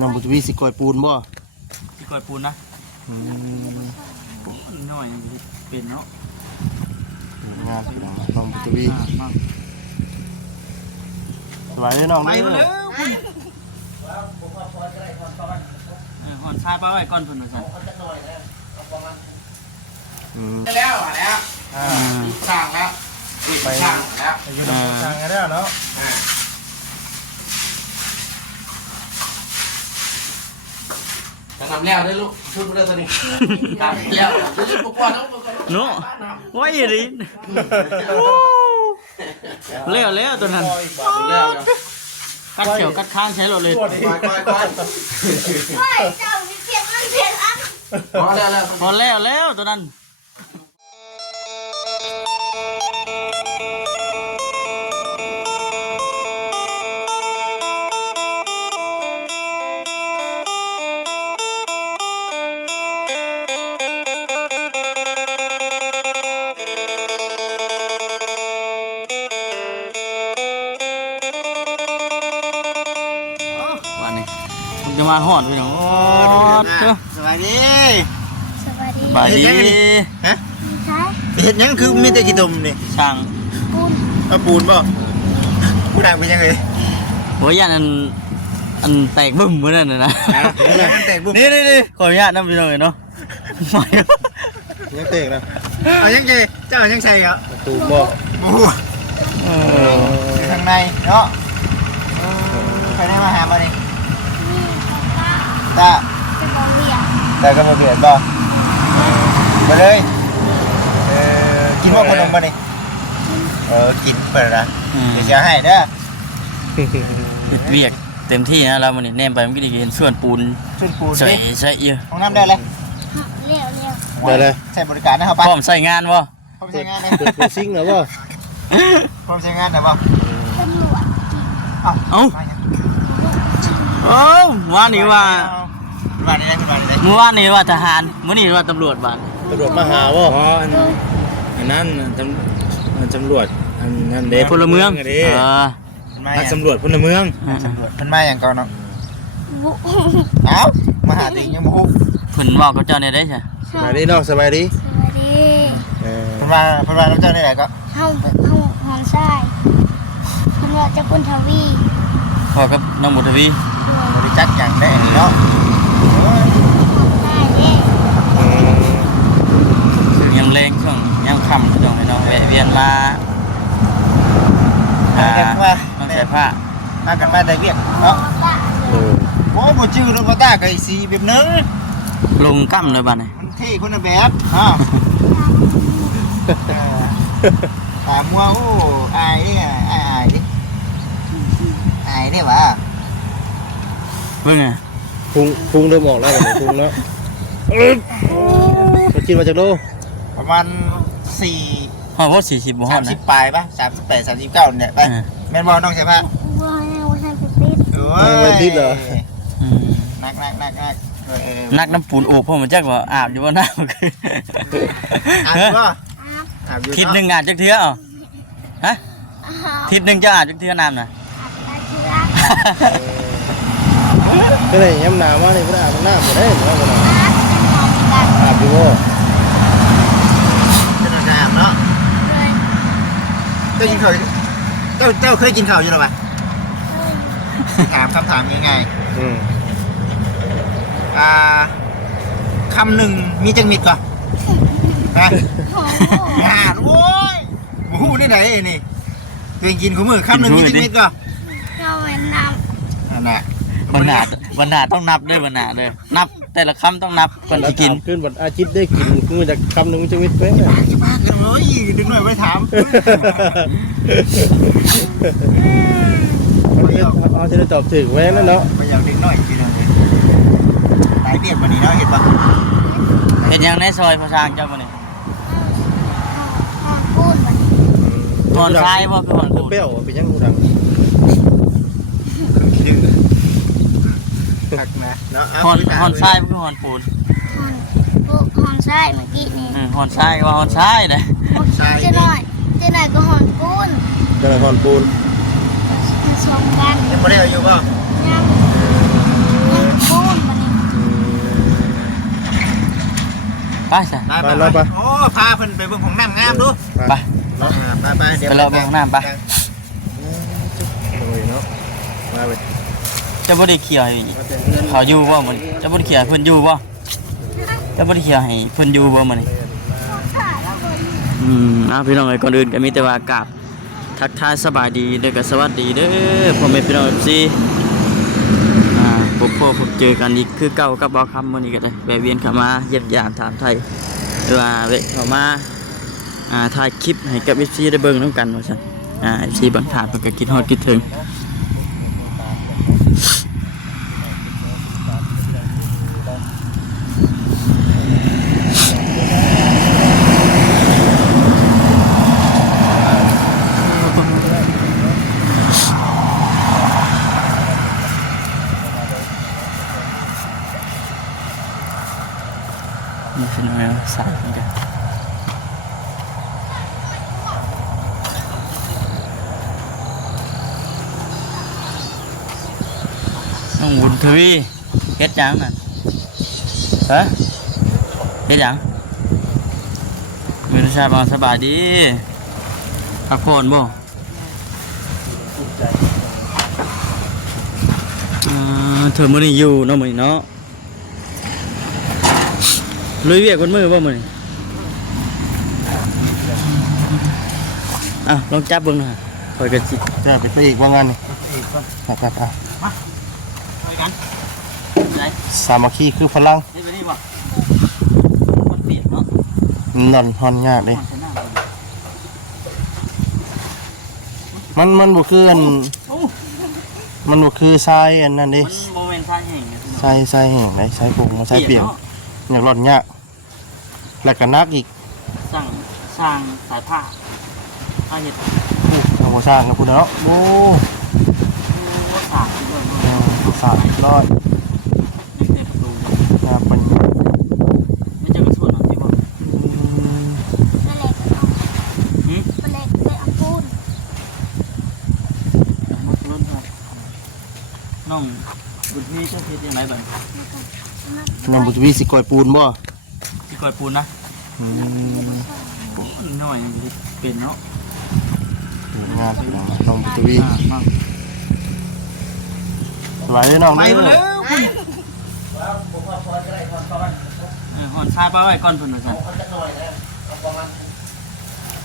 น้องบุตรวีสิกอยปูนบ่ที่กอยปูนนะอืมหน่อยเป็นเนาะงามพี่น้องน้องบุตรวีอ่ามากสบายดีน้องไปเด้มาอแล้วคุณเออหอนชายไปไว้ก่อนเพิ่นว่าซั่นอืมแล้วอะแล้วอ่าสร้างแล้วไปสร้างแล้ว ไปอยู่ตรงกลางกันแล้วเนาะ จะ ทำแล้วได้ลูกชุดเรื่องตัวนี้ทำแล้วชุดปกป้องต้องปกป้องเนาะไว้อย่าดิเล้วแล้วตัวนั้นแล้วกัดเขียวกัดข้างใช้รถเลยควายควายควายไม่เจ้ามีเพียงมันเพียงอันพอแล้วแล้วพอแล้วแล้วตัวนั้นวัน จะมาหอดพี่น้องโอ้เจ้าสบายดีสวัสดีบายดีฮะใช่เห็ดยังคือมีแต่กี่ดมนี่ช่างคุณเอาปูนบ่ะผู้ดังเป็นยังไงโอ้ยยันอันอันแตกบึ้มเหมือนนั่นนะนะนี่นี่นี่ขออนุญาตนะพี่น้องเนาะยังแตกนะเอายังไงเจ้ายังใส่เหรอตูบ่บูข้างในเนาะใครได้มาหาบ่นี่นี่ของป้า ตาจะบอกเรียกแต่ก็มาเปลี่ยนบ่มาเลยเออกินว่าขนมบ่นี่เออกินเปิดนะอืม เดี๋ยวจะให้เด้อเฮ็ดเวียกเต็มที่นะเราวันนี้แนมไปมันก็ได้เห็นส่วนปูนชุดปูนใส่ดิใส่เยอะห้องน้ำได้เลยเรียกเรียกได้เลย ใช้บริการนะครับพป้าร้อมใส่งานบ่พร้อมใช้งานเลยเปิดฟูซิงเหรอวะพร้อมใช้งานนะบ่ตำรวจเอ้าเอ้ามายังเอ้าว่านี่ว่ามา ได้ได้มาได้เมื่อวานนี่ว่าทหารมื้อนี้ว่าตำรวจบ้านตำรวจมาหาวะอ๋ออันอันนั้นตำอันตำรวจอันนั้นเด้พลเมืองเด้เออมานัอกย่างสำรวจพลเมืองมันมาอย่างก่อนเนาะบุเอ้ามาหาติงยังบ่ฮู้เพิ่นบอกกับเจ้าเนี่ยได้ใช่สบายดีเนาะสบายดีสวัสดีเออเพิ่นมาเพิ่นมาแล้วเจ้าได้ไหนก็เฮาเฮาหอนทรายคุณว่าจะคุณทวีพอกับน้องบุตรวีบ่ได้จักหยังได้เนาะ หอนทรายเด้ ยังเลงช่วงยังคำช่วงให้น้องแวะเวียนมาหาเด็กว่าน้องใส่ผ้ามากันมาแต่เวียกเนาะป้าเออโอ้บ่ชื่อรถมาตาก็อีสีแบบนึงลงกั้มเลยบ้านนี่มันเท่คนละแบบอ้าวตามัวโอ้อายเด้ออายอายดิอายเด้วะเบิ่งไงพุงพุงเริ่มออกแล้วเหรอพุงแล้วไปกินมาจากโล ประมาณ4ฮอดบ่40บ่ฮอดสามสินะ บปลายปะสามสิบแปดสามสิบเก้าเนี่ยไปเออ แม่นบอลน้องใช่ปะว่าให้ว่าให้ไปปิดโอ้ยอืมนักนักนักนักเออเออนักน้ำปูนโอบพ่อมันจักว่าอาบอยู่บ่น้ำอาบอยู่ป่ะอาบอาบอยู่ทิศหนึงอาบจักเทื่อเอ้าฮะอาบทิศหนึงจะอาบจักเทื่อน้ำน่ะ อาบตาเชื้อก็เลยย้ำหนาวมาเลยพระอาบน้ำหมดได้เหมือนกันอาบเป็นหอมกันอาบอยู่บ่ เจ้าหน้าที่อาบเนาะ เลย เจ้ากินข้าวเจ้าเจ้าเคยกินข้าวอยู่หรอปะถามคำถามง่ายอืมๆอ่าคำหนึ่งมีจังมิดก่อนนะหอมงานโอ้ยโอ้โหนี่ไหนนี่ตัวเองกินของมือคำหนึ่งมีจังมิดก่อนเข้าไปน้นั่นแหละบรรณาบรรณาต้องนับด้วยบรรณาเลยนับ แต่ละคำต้องนับก่อนแล้วที่กินถามขึ้นวันอาทิตย์ได้กินคือจากคำหนึ่งจะวิตเฟ้งปากจะปากกันเลยดึงหน่อยไปถามเอาจะได้ตอบถึงแว้นั่นเนาะไปอยากดึงหน่อยทีเดียวเลยหลายเบียดวันนี้เนาะเห็นปะเห็นยังในซอยพระชางเจ้าบ่นี่ำหอมพูดมันหอนทรายบ่คือหอนปูนเปรี้ยวเป็นยังกูดังดึง คักนะหอนหอนไส้ยพวกนู้หอนปูนพวกหอนไส้ยเมื่อกี้นี่หอนไส้ยว่าหอนไส้เนะทรายเจ๊หน่อยเจ๊หน่อยก็หอนปูนเจ๊หน่อยหอนปูนสองกันยังไม่ได้อายุป่ะยังยังปูนมาเลยไปไปเลยไปโอ้พาเพิ่นไปเบิ่งของน้ำงามดูไปไปไปเดี๋ยวไปเราเบิ่งของน้ำไปโอ้ยเนาะมาไป จะบ่ได้เขียให้เขาอยู่บ่มื้อนี้จะบ่ได้เขียให้เพิ่นอยู่บ่จะบ่ได้เขี่ยให้เพิ่นอยู่บ่มื้อนี้อืมเอาพี่น้องเอ้ยก่อนอื่นก็มีแต่ว่ากราบทักทายสบายดีเด้อก็สวัสดีเด้อพ่อแม่พี่น้อง FC อ่าพบพ่อพบเจอกันอีกคือเก่ากับบ่าวคำมื้อนี้ก็ได้แวะเวียนเข้ามาเยี่ยมยามถามไทยหรือว่าแวะเข้ามาอ่าถ่ายคลิปให้กับ FC ได้เบิ่งนํกันว่าซั่นอ่า FC บางท่านเพิ่นก็คิดฮอดคิดถึง นี่คือน้อยสายเหมือนกันน้องบุญทวี เฮ็ดหยังน่ะฮะเฮ็ดหยังมีรสชาติบางสบายดีพักผ่อนบ่เอ่อเธอมื้อนี้อยู่เนาะมื้อนี้เนาะลุยเวียกคนมือบ่มื้อนี้อะลองจับเบิ่งหน่อยคอยกันสิจะไปไปอีกว่างานนี่ครับครับอะไปกันไหน สามัคคีคือพลังนี่ไปนี่บ่คนเปียกเนาะนอนฮอนยากเด้มันจะน่ามันมันบ่คืออันมันบ่คือทรายอันนั้นเด้มันโมเมนต์ท่าแห่งทรายทรายแห้งไหนทรายผงทรายเปียกอยากร่อนยากแล้วก็นักอีกสั่งสร้างสายผ้าผ้าเห็ดอู้ทางบ่สร้างกับพุ่นเนาะโอ้รถสากด้วยเนาะเออสร้างร้อย ยังเต็มประตู งามปัญญา ไม่เจอกระสุนหรอพี่บ่ อืม นั่นแหละก็เอา หืม นั่นแหละก็ได้เอาปูน รถรถครับน้องบุญพี่เจ้าเพชรยัง ไงบ้างนั่นบุตรวีสิกอยปูนบ่ที่กอยปูนนะอืมน้อยยังเป็นเนาะงามน้องบุตรวีอ่ามากสบายเลยน้องไปเด้อมาเลยเออหอนชายไปไว้ก่อนเพิ่นว่าซั่น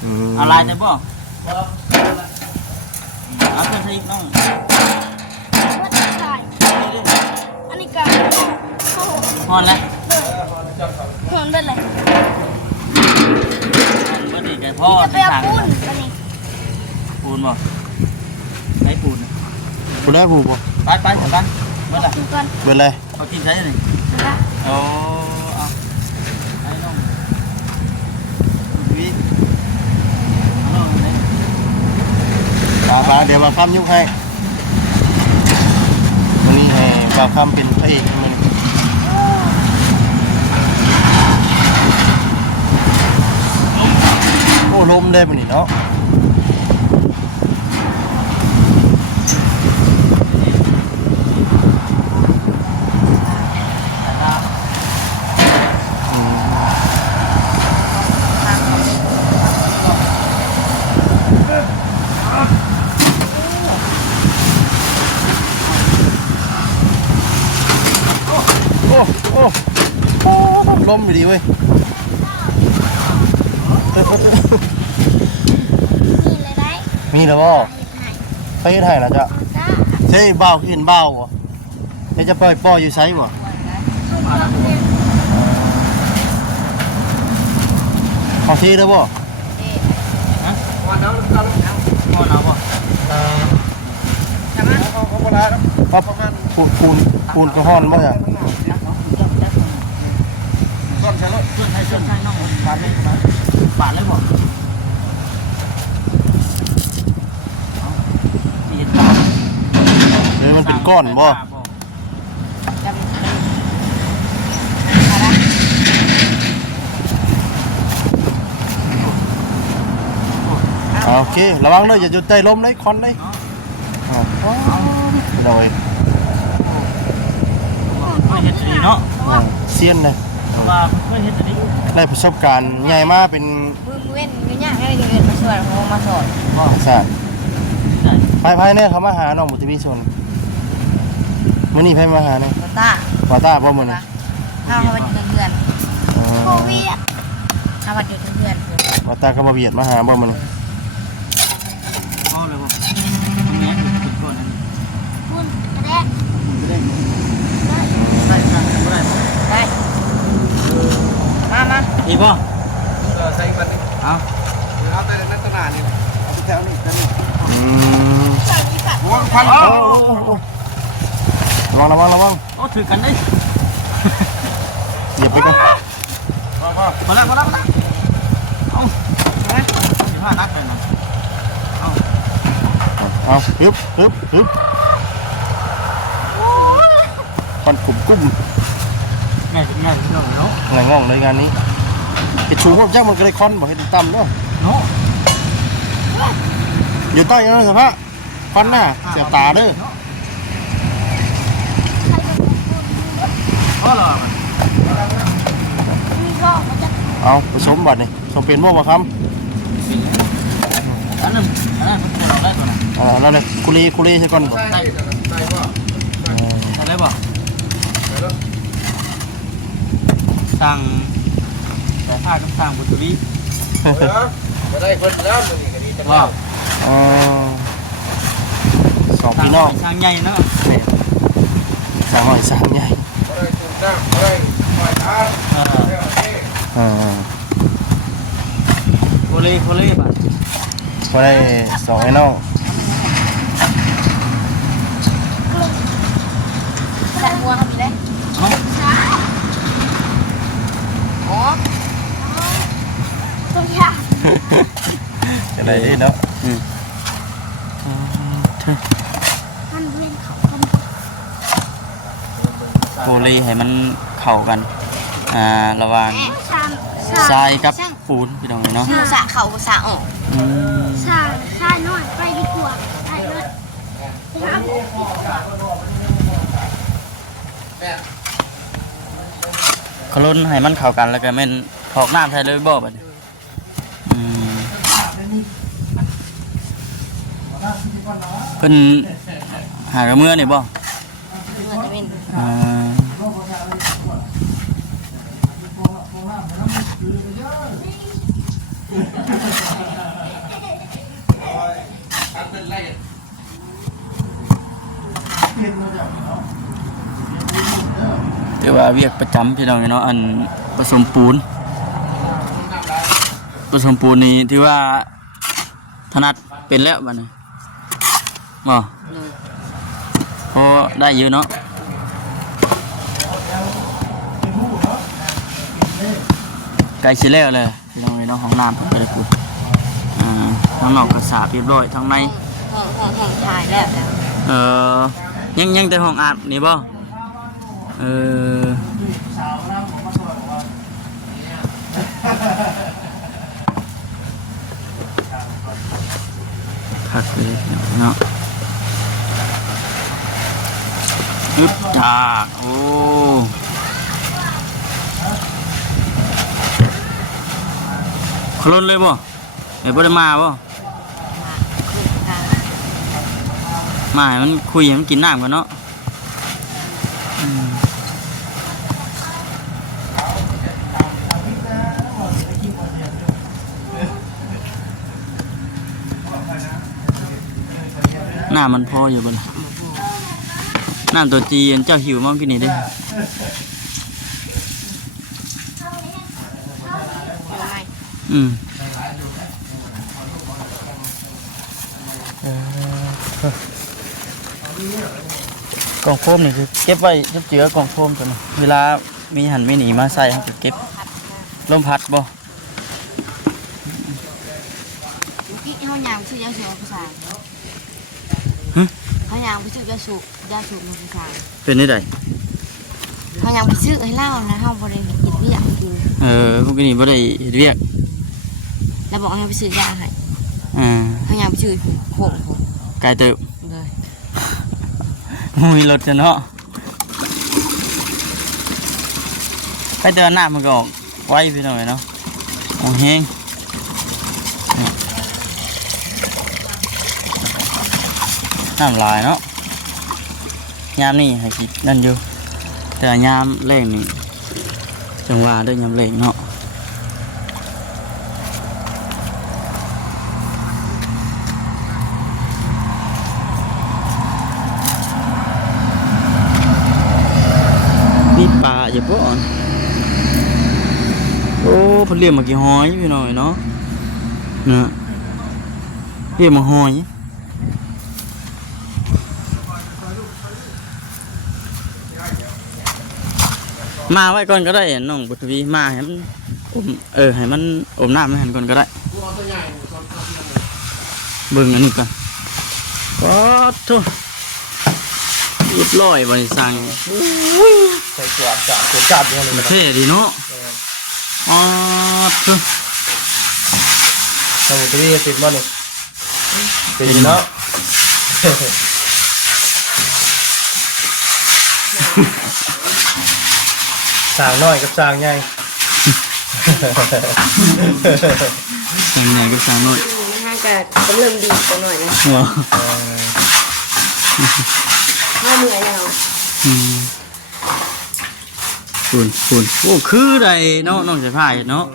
อืมเอาลายได้บ่เอาเพิ่นใส่อีกน้อง ว่าจะถ่ายอันนี้ ก็เข้าหอนแล้วหอนได้เลยหอนบ่นี่แกพ่อจะไปเอาปูนอันนี้ปูนบ่ใช้ปูนปูนได้ปูนบ่ไปไปเถอะกันเมื่อไหร่ดูก่อเบิดเลยเอากินใช้นี่นะโอ้เอาไอ้น้องวิเอาเลยปลาปลาเดี๋ยวมาค้ำยุกให้ นี้ให้ปลาค้ำเป็นพระเอกมันโอ้ลมได้ปะนี่เนาะ โอ้โอ้โอ้ลม ดีเว้ยนี่เลยได้มีแล้วบ่เฮ็ดให้ไปเฮ็ดให้นะจ๊ะจ้าเฮ้ยบ้าวขึ้นบ้าวบ่เฮ้ยจะปล่อยป้ออยู่ไสบ่เอาทีแล้วบ่พ่อเอาบ่ครับปูนปูนปูนกระห้อนบ่จ้ะส่ วนใช้รถส่วนใช้ส่วนใช้น้องบาดเลยบาดบาดเลยบอานี่เห็นบ่เดี๋ยวมันเป็นก้อนบ่โอเค ระวังเลยอย่าจุดใจล้มเลยคอนเลยอ้าวไปเลยเนาะเสี่ยนเลย ว่าไม่เห็นอันนี้อได้ประสบการณ์ใหญ่มากเป็นมือเว้นมือยากให้เงินมาช่วยโมมาสอนสาไปภายเนี่ยเขามาหาน้องบุตรวิชนมื่อนี้ไพ่มาหาเนี่ยโคต้าวาตาบ่มื้อนี้ข้าวเขาไปอยู่เพื่อนอ๋อโควิดข้าวไปอยู่เพื่อนวาตาก็บ่เบียดมาหาบ่มื้อนี้ อ๋อเลยบ่แม่ติดก่อนนะ คุณกระแดก ได้ครับบ่ได้ ได้ มามาอีบ่เออใส่มันนี่เอาเอาแต่ในตลาดนี่เอาไปแถวนี้แถวนี้อืมโอ้พันโอ้โอ้โอ้โอ้ระวังระวังระวังโอ้ถือกันได้เหยียบไปกันมาแล้วมาแล้วมาแล้วเอาสิบห้านัดไปนะเอาฮึบฮึบฮึบปันกลุ่มกุ้มง่ายง่ายที่เราเนาะอะไรง่องในงานนี้ ไอ้ชูพวกจ้ามันก็ได้คอนบอกให้ติดตั้มเนาะเนาะอยู่ใต้ยังไงสภาพคอนหน้าเสียตาเด้อก็รอมีก็มันจะเอาผสมบัดนี่สมเป็นบ่บ่ครับอันนั้นอันนั้นผมได้ตัวไหนอ่าแล้วเลยคุรีคุรีใช่ก่อนบ่ได้ได้บ่สั่งแต่ ผ้ากับสั่งบุตรีจะได้คนแล้วมื้อนี้ก็ดีจังว้าวอ๋อสองสั่งพี่น้องสั่งใหญ่เนาะนี่สามหน่อยสามใหญ่บ่ได้ถูกน้ำบ่ได้ปล่อยทางเออเดี๋ยวนี้อ่าโคเล่โคเล่ป่ะพอได้สองไอ้น้องแต่บัวเขามีได้เนาะอ๋อ ตัวยากอะไรดีเนาะมันเล่นเขากันโคเล่ให้มันเข้ากัน อ่า ระหว่างสามทรายกับปูนพี่น้องเนาะภาษาเขาภาษาออกอืมสามสามหน่อยไปดีกว่าไปเลยครับขลุ่นให้มันเข้ากันแล้วก็แม่นถอกน้ำใส่เลยบ่บัดนี้อืม เพิ่นหากระเมื่อนี่บ่เงินจะเป็นอ่าเว่าเวียกประจำพี่น้องเนาะอันผสมปูนผสมปูนนี่ถือว่าถนัดเป็นแล้วบัดนี้ บ่พอได้ยอะเนาะไก่สิแล้วเลยพี่น้องเนาะห้องน้ำเพิ่นก็ได้พูดอ่าข้างนอกก็สะอาดเรียบร้อยทั้งในห้องห้องห้องถ่ายแล้วแล้วเออยังยังแต่ห้องอาบนี่บ่เออพักเลยเนาะ อึบจ้าโอ้คลนเลยบ่เดี๋ยวบ่ได้มาบ่มาให้มันคุยให้มันกินน้ำกันเนาะอืมน้ำมันพออยู่บ่ล่ะ น้ำตัวจีนเจ้าหิวมากกินนี่เด้อยู่ไหมอืมกล่องโฟมนี่คือเก็บไว้จุบเจือกล่องโฟมตัวนี้เวลามีหันมีหนีมาใส่เขาก็เก็บลมพัดบ่ที่เขายางชื่อยาสูบภาษาเขายางไปชื่อยาสูบ ยาสูบภาษาเป็นได้ไดเขายางไปซื้อให้เล่านะเขาบริกินไม่อยากกินเออพวกนี้บ่ได้เฮ็ดเวียกแล้วบอกให้ไปซื้อยาให้อ่าเขายางไปซื้อหงหงไกลเติบเลยมุยรถจะเนาะไปเดินหน้ามันก็ออกไว้พี่น้องเนาะโอ้แห้งนี่น้ำลายเนาะ ยามนี่ให้คิดนั่นอยู่ แต่ยามแรงนี่จังหวะเด้วยยามแรงเนาะมีปลาอยู่บ่อนโอ้เพนเรียกมากี่หอยพี่น้อยเนาะนะเรียกมาหอย มาไว้ก่อนก็ได้น้องบุตรวีมาให้มันอมเออให้มันอมน้ำให้หันก่อนก็ได้เบิ่งอันนี้ก่อนป๊อดโทุเรียบร้อยบริสั่งใส่ขวดจับขวดจับเนี่ยเลยประเทศดีเนาะป๊อดโทุสมุทรีติดบ่นี่ติดเนาะ สร้างน้อยกับสร้างใหญ่สั่งไหนก็สั่งหน่อยมันห่างกันก็เริ่มดีกว่าหน่อยนะว้าห้าเมื่อยแล้วอืมคุณคุณโอ้คือใดเนาะน้องจะพายเนาะ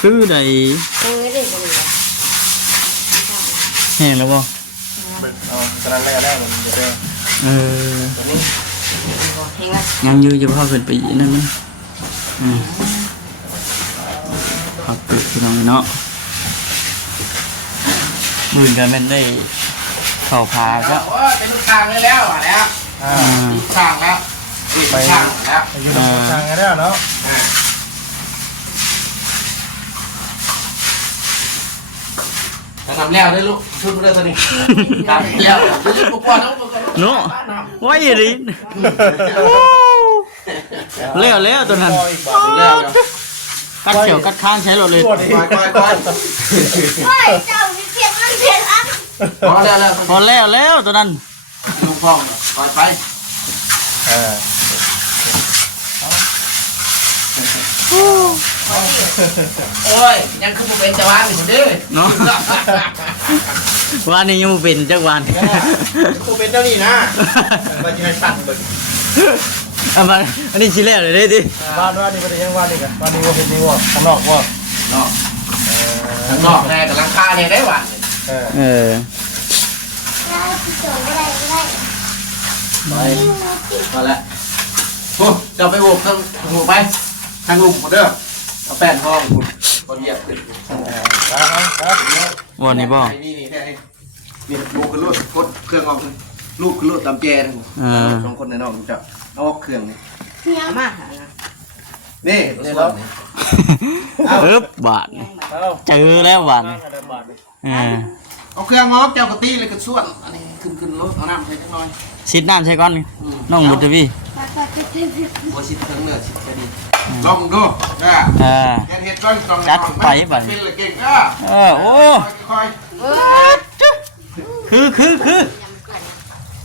คือใดยังไม่ได้เลยแห้งแล้วบ่เอากำลังได้ก็ได้มันจะเป็นเออ ตัวนี้เฮงละยังอยู่จะพาเพิ่นไปอีกนั่นมั้ยอืมพักตึกพี่น้องเนาะมื่นกันแม่นได้เข้าพาก็โอ้ยเป็นลูกทางเลยแล้วอะแล้วอ่าอ่าลูกทางแล้วลูกทางแล้วอยู่ในทางกันแล้วเนาะอ่า จะทำแล้วได้ลูกชุดเรือตัวนี้ทำแล้วชุดปุ๊บปุ๊บน้องปุ๊บปุ๊บเนาะไว้ดิแล้วแล้วตัวนั้นต่ออีกบาทแล้วกัดเขียวกัดข้างใช้รถเลยปวดอีกไปไปไปเฮ้ยเจ้ามีเพียงมันเพียงอันพอแล้วแล้วพอแล้วแล้วตัวนั้นลุงพ่องไปไปอ่า โอ้ย ยังคือเป็นจะว่างอยู่เด้อเนาะวันนี้ยังบ่เป็นจักวันกูเป็นเจ้านี่นะมาจะให้สั่นเบิกเอามาอันนี้สิแล้วเลยเด้ดิบ้านว่านี่มันยังว่านี่กันบ้านนี้ว่าเป็นนี่ว่าข้างนอกว่าเนาะข้างนอกแน่กับลังคาเนี่ยได้หวานเออเออได้ที่สองก็ได้ก็ได้ไปมาแล้วโอ้จะไปโบกทางหูไปทางลุงหมดเด้อ เอาแป้นห้องคุณคนเหยียบขึ้นครับครับวันนี้บ่นี่นี่นี่นี่ลูกขึ้นรถกดเครื่องออกลูกขึ้นรถตามแจนะเออสองคนในนอกจะเอาเครื่องนี่เนี่ยมาหานะนี่นี่เราเอิบบาทนี่เอาเจอแล้วบาทนี่เดินบาทเออเอาเครื่องมาเจ้ากะตีเลยกระส่วนอันนี้ขึ้นขึ้นรถเอาน้ำใส่จังหน่อยซิดน้ำใช่ก่อนนี่น้องบุตรวีมาต่อไปเรื่อยบัวชิดเครื่องเนื้อชิดแค่นี้ ลองดูนะเออแกเห็ดก้อนตรงจัดไปบัดเป็นเลยเก่งอะเออโอ้ค่อยคือคือคือ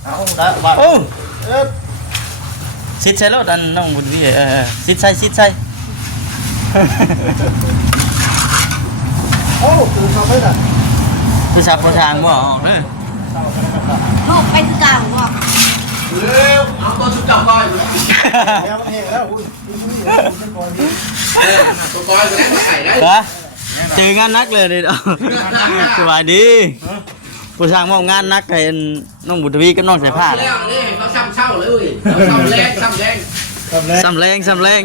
เอาได้บาทโอ้เออซิดใส่รถอันน้องบุตรวีเออซิดใส่ซิดใส่ โอ้คือเขาไม่ได้คือสับทางบ่ออกเด้อลูกไปคือกลางบ่ๆ เร็วเอาตัวชุดจับก้อยแล้วมันเห็นแล้วคุณคุณนี่คุณก่อนดิเออตัวก้อยก็ได้มาใส่ได้เหรอเจองานนักเลยเด้อสบายดีผู้สร้างมอบงานนักให้น้องบุตรวีกับน้องสายผ้าแล้วนี่เขาซ้ำเช่าเลยเว้ยเขาซ้ำแรงซ้ำแรงทำแล้ำแรงสำแรง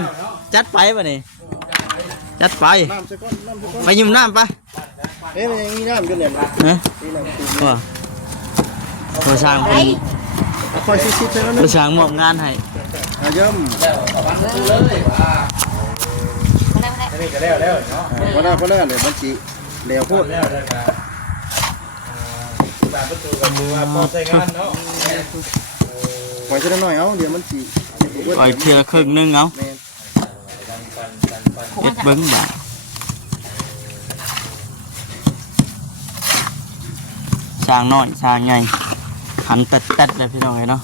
จัดไปป่ะนี่จัดไปไปยุ่มน้ำไปเอ๊ะมันยังมีน้ำกันเนี่ยฮะนี่น้ำคือว่าผู้สร้างเพิ่น อยซิดๆใช่ไหมผู้สร้างมอบงานให้อาย่มวันนี้เลยว่าอันนี้ก็แล้วแล้วเนาะพอแล้วพอแล้วเลยมันจีแล้วพูดแล้วแล้วตามประตูกับมือพอใช้งานเนาะปล่อยจะได้หน่อยเอาเดี๋ยวมันจีปล่อยเทือครึ่งหนึงเอาแม่นเอ็ดเบิ้งบ่าสร้างน้อยสร้างใหญ่ หันแตดๆเลยพี่น้องไอ้เนาะ